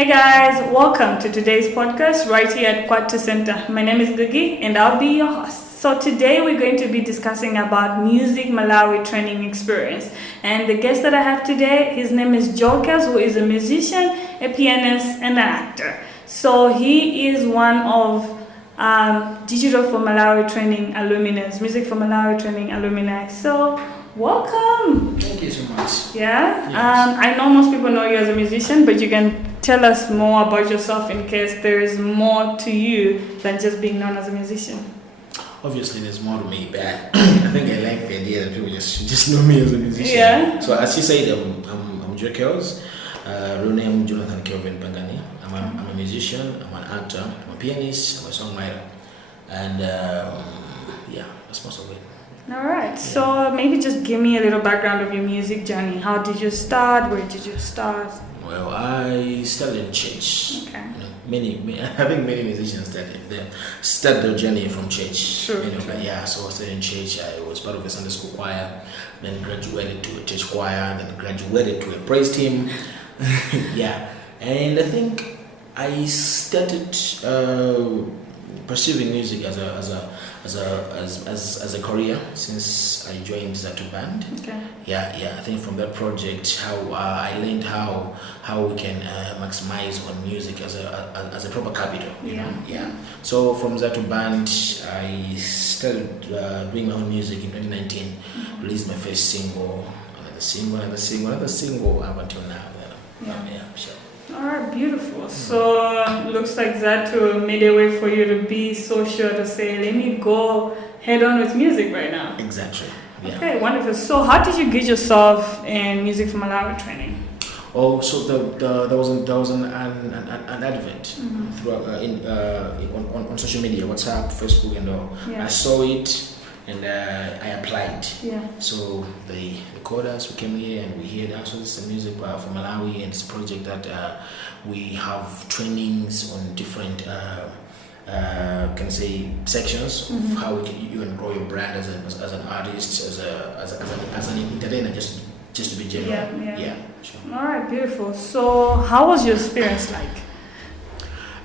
Hey guys, welcome to today's podcast right here at Kwathu Center. My name is Ngugi and I'll be your host. So today we're going to be discussing about Music Malawi training experience. And the guest that I have today, his name is Joe Kellz, who is a musician, a pianist, and an actor. So he is one of Digital for Malawi training alumni, Music for Malawi training alumni. So welcome. Thank you so much. Yeah. Yes. I know most people know you as a musician, but you can tell us more about yourself in case there is more to you than just being known as a musician. Obviously, there's more to me, but I think I like the idea that people just know me as a musician. Yeah. So as you said, I'm Joe Kellz. Real name Jonathan Kelvin Pangani. I'm a musician. I'm an actor. I'm a pianist. I'm a songwriter, and yeah, that's most of it. All right. So maybe just give me a little background of your music journey. How did you start? Where did you start? Well, I started in church. Okay. I think many musicians start their journey from church. Sure. But yeah, so I started in church. I was part of a Sunday school choir, then graduated to a church choir, then graduated to a praise team. Yeah, and I think I started pursuing music as a career since I joined Chitekwe Band. Okay. Yeah. I think from that project, how I learned how we can maximize on music as a proper capital. You know? Yeah. So from Chitekwe Band, I started doing my own music in 2019. Mm-hmm. Released my first single, another single up until now. Yeah, sure. Alright, beautiful. So looks like that made a way for you to be so sure to say, let me go head on with music right now. Exactly. Yeah. Okay, wonderful. So how did you get yourself in Music for Malawi training? Oh, so there was an advert through on social media, WhatsApp, Facebook, and all. Yeah. I saw it and I applied. Yeah. So they called us, we came here and we heard also this is music for Malawi, and it's a project that we have trainings on different sections of how you can grow your brand as an artist, as an entertainer, just to be general. Yeah. Sure. All right, beautiful. So how was your experience like?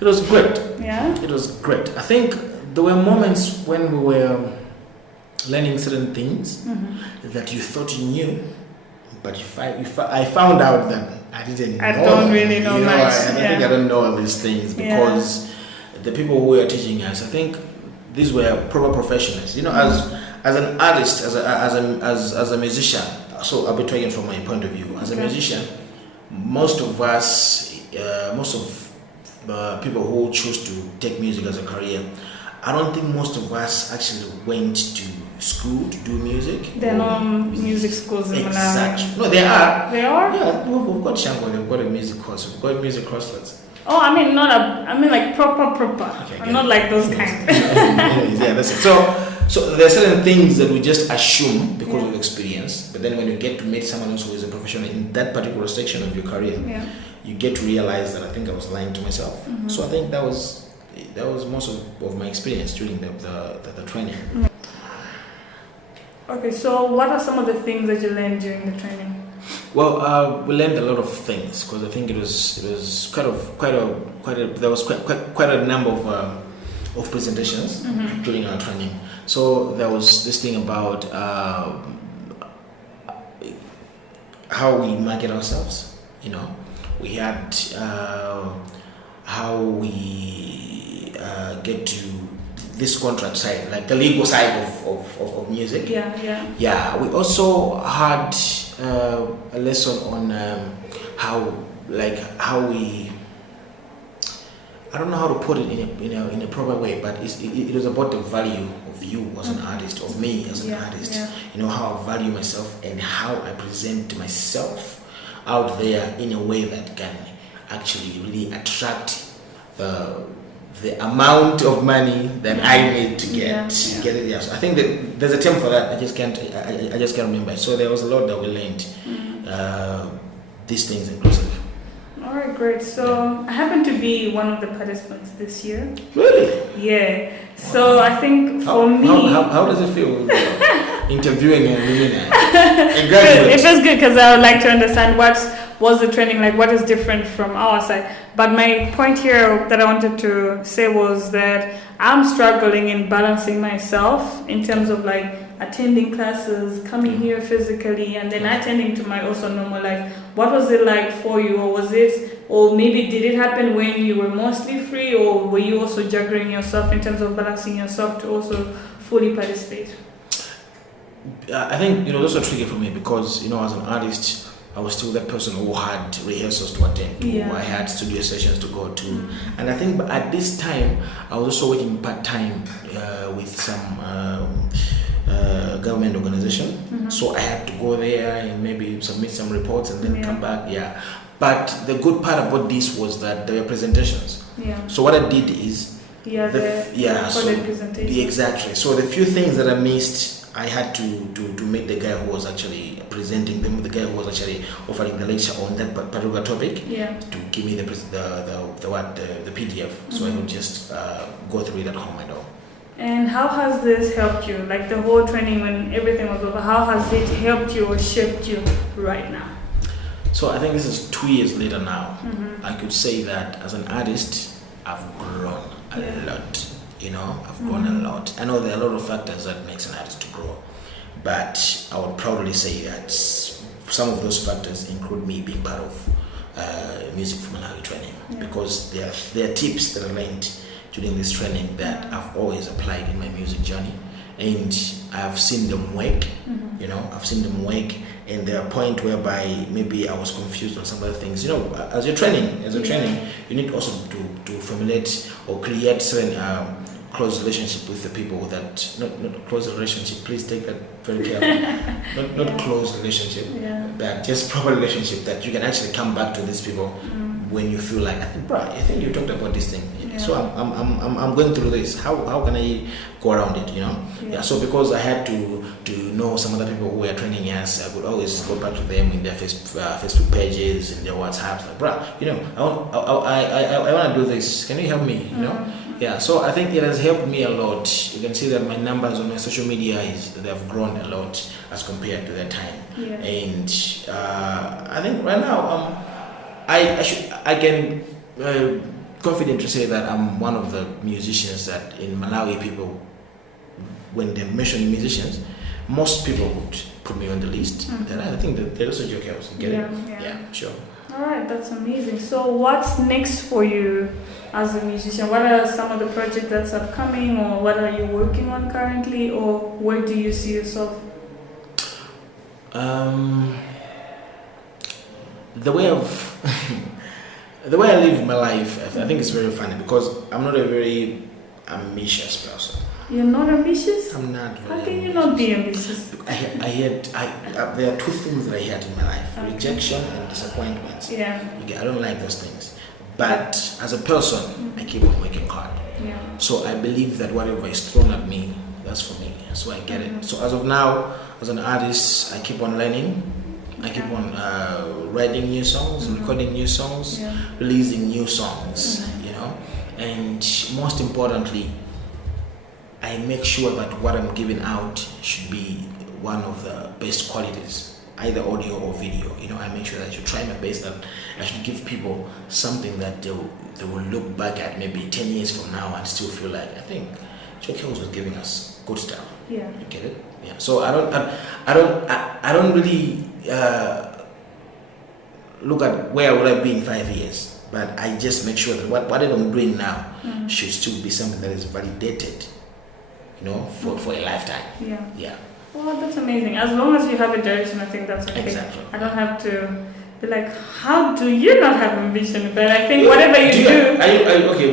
It was great. Yeah. It was great. I think there were moments when we were learning certain things that you thought you knew, but I found out that I didn't know. I don't really know much. I think I don't know all these things because the people who were teaching us, I think these were proper professionals. You know, as an artist, as a musician. So I'll be talking from my point of view. As a musician, most of people who choose to take music as a career, I don't think most of us actually went to school to do music. There are no music schools in Malawi. Exactly. No, there are. They are? Yeah, we've got Shango, we've got a music course, we've got music crossroads. Oh, I mean like proper. Okay, I'm not like those kind. Anyways, yeah, that's it. So there are certain things that we just assume because of experience, but then when you get to meet someone else who is a professional in that particular section of your career, you get to realize that I think I was lying to myself. So I think that was most of my experience during the training. Okay, so what are some of the things that you learned during the training? Well, we learned a lot of things because I think it was there was quite a number of presentations during our training. So there was this thing about how we market ourselves. You know, we had how we get to this contract side, like the legal side of music. Yeah. We also had a lesson on how we. I don't know how to put it in a proper way, but it was about the value of you as an artist, of me as an artist. Yeah. You know, how I value myself and how I present myself out there in a way that can actually really attract the amount of money that I need to get it. Yes, I think that there's a term for that. I just can't remember. So there was a lot that we learned. These things inclusive. All right, great. So I happen to be one of the participants this year. Really? Yeah. So I think for me, how does it feel interviewing a graduate? It feels good because I would like to understand what was the training like, what is different from our side. But my point here that I wanted to say was that I'm struggling in balancing myself in terms of like attending classes, coming here physically, and then attending to my also normal life. What was it like for you, or maybe did it happen when you were mostly free, or were you also juggling yourself in terms of balancing yourself to also fully participate? I think those are tricky for me because as an artist, I was still that person who had rehearsals to attend to. I had studio sessions to go to, and I think at this time I was also working part-time with some government organization. So I had to go there and maybe submit some reports and then come back. But the good part about this was that there were presentations. So what I did is presentation. Exactly. So the few things that I missed, I had to make the guy who was actually presenting them, the guy who was actually offering the lecture on that particular topic, to give me the PDF, so I could just go through it at home and all. And how has this helped you? Like the whole training, when everything was over, how has it helped you or shaped you right now? So I think this is 2 years later now. I could say that as an artist, I've grown a lot. I've grown a lot. I know there are a lot of factors that makes an artist to grow, but I would proudly say that some of those factors include me being part of Music for Malawi training, because there are tips that I learned during this training that I've always applied in my music journey, and I've seen them work. I've seen them work, and there are points whereby maybe I was confused on some other things. As you're training, you need also to formulate or create certain close relationship with the people that not close relationship. Please take that very carefully. not close relationship, but just proper relationship that you can actually come back to these people when you feel like, I think you talked about this thing. So I'm going through this. How can I go around it? So because I had to know some other people who were training us, I could always go back to them in their Facebook pages, in their WhatsApps. I want to do this. Can you help me? So I think it has helped me a lot. You can see that my numbers on my social media they have grown a lot as compared to that time. And I think right now I can confident to say that I'm one of the musicians that in Malawi people, when they mention musicians, most people would put me on the list. And I think that there's also Joe Kellz. Get it? Yeah, sure. All right, that's amazing. So what's next for you as a musician? What are some of the projects that's upcoming, or what are you working on currently, or where do you see yourself? The way I live my life, I think it's very funny because I'm not a very ambitious person. You're not ambitious? I'm not. How can you not be ambitious? There are two things that I had in my life: rejection and disappointments. I don't like those things. But as a person, I keep on working hard. So I believe that whatever is thrown at me, that's for me. So I get it. So as of now, as an artist, I keep on learning. I keep on writing new songs, recording new songs, releasing new songs, and most importantly, I make sure that what I'm giving out should be one of the best qualities, either audio or video. I make sure that I should try my best, that I should give people something that they will look back at maybe 10 years from now and still feel like, I think Joe Kellz was giving us good stuff. You get it? So I don't really look at where will I be in 5 years, but I just make sure that whatever I'm doing now should still be something that is validated, for a lifetime. Well, that's amazing. As long as you have a direction, I think that's okay. Exactly. I don't have to be like, how do you not have ambition? But I think whatever you do. Are you okay?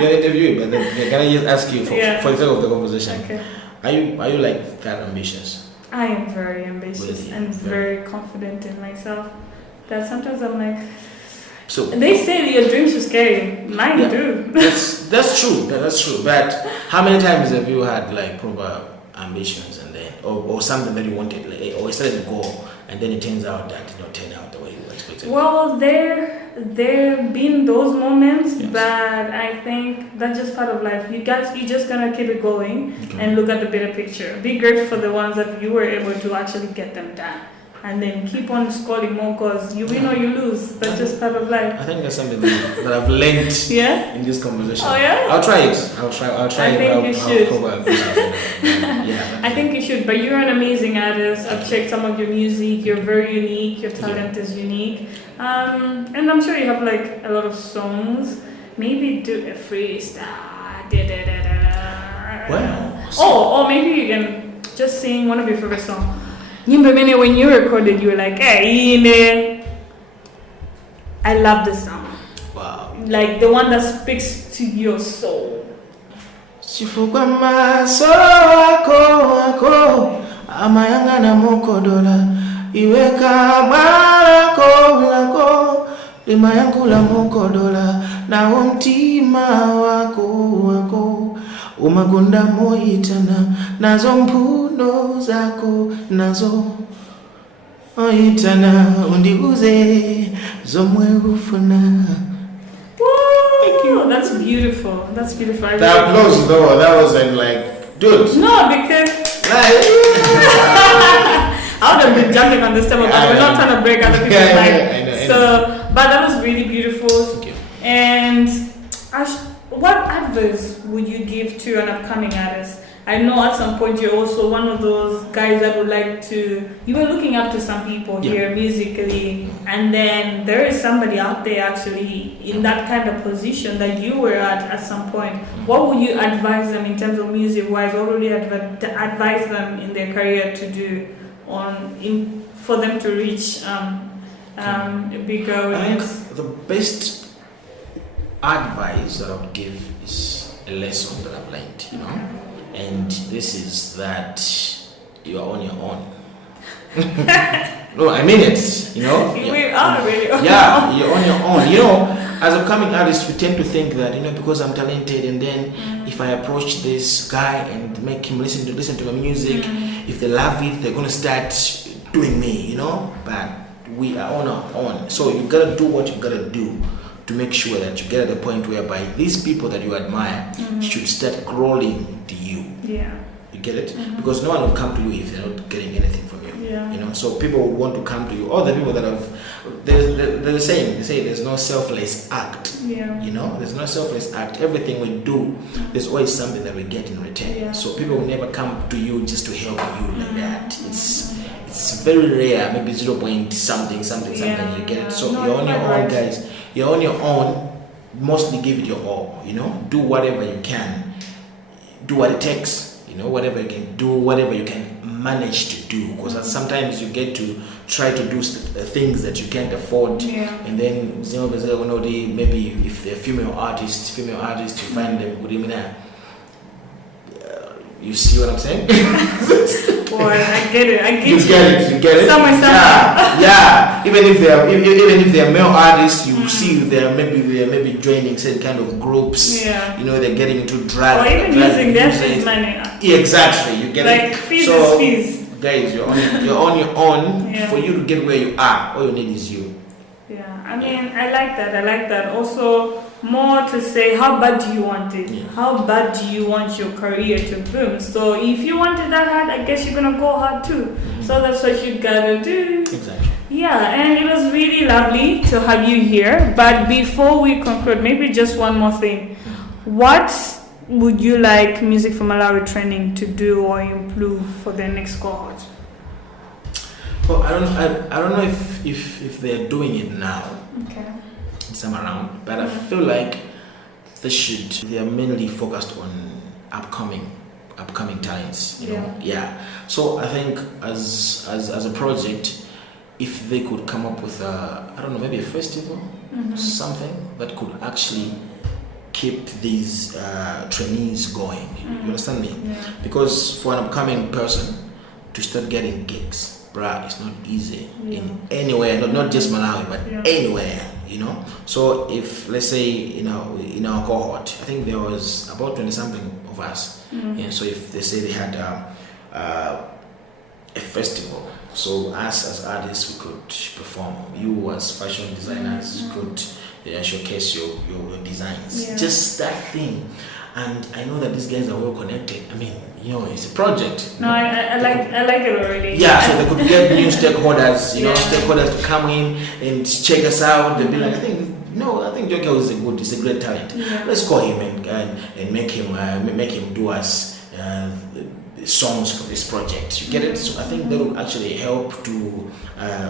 You're interviewing, but then can I just ask you for the sake of the conversation? Okay. Are you like that ambitious? I am very ambitious and very confident in myself. That sometimes I'm like, so they say that your dreams should scare you. Mine do. That's true. That's true. But how many times have you had like proper ambitions and then or something that you wanted, or you started to go and then it turns out that it didn't turn out the way you expected? Well, there have been those moments, but I think that's just part of life. You just gonna keep it going and look at the bigger picture. Be grateful for the ones that you were able to actually get them done. and then keep on scrolling more because you win or you lose. That's just part of life. I think that's something that I've learned in this conversation. Oh yeah? I'll try it. I'll try I it. think you should. Yeah. I think you should. But you're an amazing artist. I've checked some of your music. You're very unique. Your talent is unique. And I'm sure you have like a lot of songs. Maybe do a freestyle. Wow. Or maybe you can just sing one of your favorite songs. When you recorded, you were like, hey, I love this song. Wow. Like the one that speaks to your soul. Chifukwa maso ako amayangana mokodola iweka lako limayangula mokodola na mtima wako umagonda moyitana nazo mpuno zako nazo oyitana undibuze zomwe ufuna. Thank you. That's beautiful. That's beautiful. The applause though, that wasn't like, dude. No, because I would have been jumping on this table, but we're not trying to break other people's life. So, but that was really beautiful. Thank you. And what advice would you give to an upcoming artist? I know at some point you're also one of those guys that would like to, you were looking up to some people here musically, and then there is somebody out there actually in that kind of position that you were at some point. What would you advise them in terms of music wise? What would you advise them in their career to do for them to reach bigger audience? I think the best advice that I would give is a lesson that I've learned, you know. And this is that you are on your own. No, I mean it, you know. We are really on you're on your own. You know, as a coming artist, we tend to think that, you know, because I'm talented, and then if I approach this guy and make him listen to my music, if they love it, they're gonna start doing me, you know. But we are on our own, so you gotta do what you gotta do to make sure that you get at the point whereby these people that you admire should start crawling to you. Yeah. You get it? Because no one will come to you if they're not getting anything from you. Yeah. You know, so people would want to come to you. All the people that have, they're the same. They say there's no selfless act. Yeah. You know, there's no selfless act. Everything we do, there's always something that we get in return. Yeah. So people will never come to you just to help you like that. It's very rare. Maybe 0 point something. You get it? So you're on your own, guys. You're on your own. Mostly give it your all. You know, do whatever you can. Do what it takes. You know, whatever you can do, whatever you can manage to do. Because sometimes you get to try to do things that you can't afford. And then maybe if they're female artists, you find them good evening. You see what I'm saying? Boy, I get it. You get it. Somewhere. Yeah. Even if they are male artists, you see they're maybe joining certain kind of groups. Yeah. You know, they're getting into drag. Or even using their fees money. Yeah, exactly. You get like it. Fees is fees. Guys, you're on your own. For you to get where you are, all you need is you. Yeah. I mean, I like that. Also, more to say, how bad do you want it? Yeah. How bad do you want your career to boom? So if you want it that hard, I guess you're gonna go hard too. So that's what you gotta do. Exactly. Yeah, and it was really lovely to have you here. But before we conclude, maybe just one more thing. What would you like Music for Malawi training to do or improve for the next cohort? Well, I don't know if they're doing it now. Okay. Some around, but I feel like they are mainly focused on upcoming talents, you know. So I think as a project, if they could come up with maybe a festival, something that could actually keep these trainees going. You understand me? Because for an upcoming person to start getting gigs, it's not easy in anywhere, not just Malawi, but anywhere. You know, so if let's say in our cohort, I think there was about 20-something of us, and so if they say they had a festival, so us as artists we could perform. You as fashion designers could showcase your designs. Just that thing. and I know that these guys are well connected. I mean, it's a project. No, I like it already. Yeah, so they could get new stakeholders, stakeholders to come in and check us out. They'll be like, I think Joe Kellz is a great talent. Yeah. Let's call him and make him do us songs for this project. You get it? So I think that will actually help to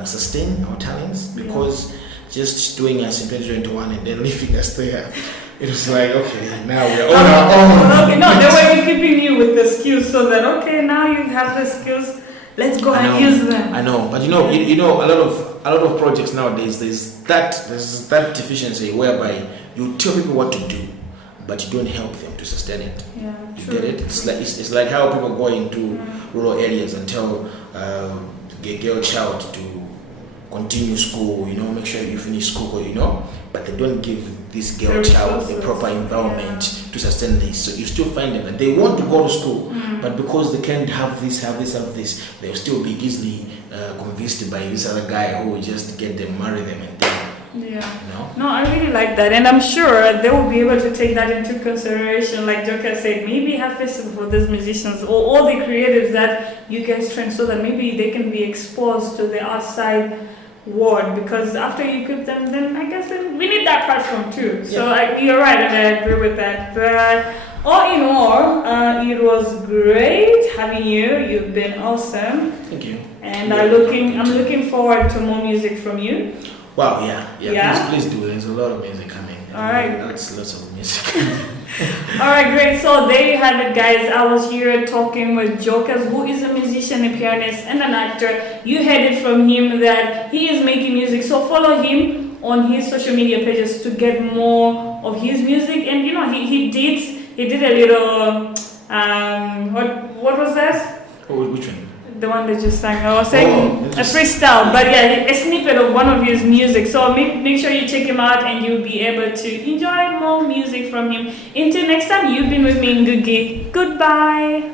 sustain our talents, because just doing us in 2021 and then leaving us there, it was like, okay, now we're on our own. Okay, no, they were keeping you with the skills, so that now you have the skills. Let's go and use them. I know, but a lot of projects nowadays, there's that deficiency whereby you tell people what to do, but you don't help them to sustain it. Yeah, you true. get it? It's like how people go into rural areas and tell the girl child to continue school, make sure you finish school, but they don't give this girl child the proper environment to sustain this. So you still find them that they want to go to school, but because they can't have this, they'll still be easily convinced by this other guy who will just get them, marry them, and then. Yeah. No, I really like that, and I'm sure they will be able to take that into consideration. Like Joe Kellz said, maybe have festival for these musicians or all the creatives that you guys train, so that maybe they can be exposed to the outside world. Because after you equip them, then I guess we need that platform too. So you're right, and I agree with that. But all in all, it was great having you. You've been awesome. Thank you. And I'm looking forward to more music from you. Wow, yeah. Please do. There's a lot of music coming. All right. Lots of music. All right, great. So there you have it, guys. I was here talking with Joe Kellz, who is a musician, a pianist, and an actor. You heard it from him that he is making music. So follow him on his social media pages to get more of his music. And he did a little what was that? Oh, which one? The one that just sang. I was saying a freestyle, but a snippet of one of his music. So make sure you check him out, and you'll be able to enjoy more music from him. Until next time, you've been with me, Ngugi. Goodbye.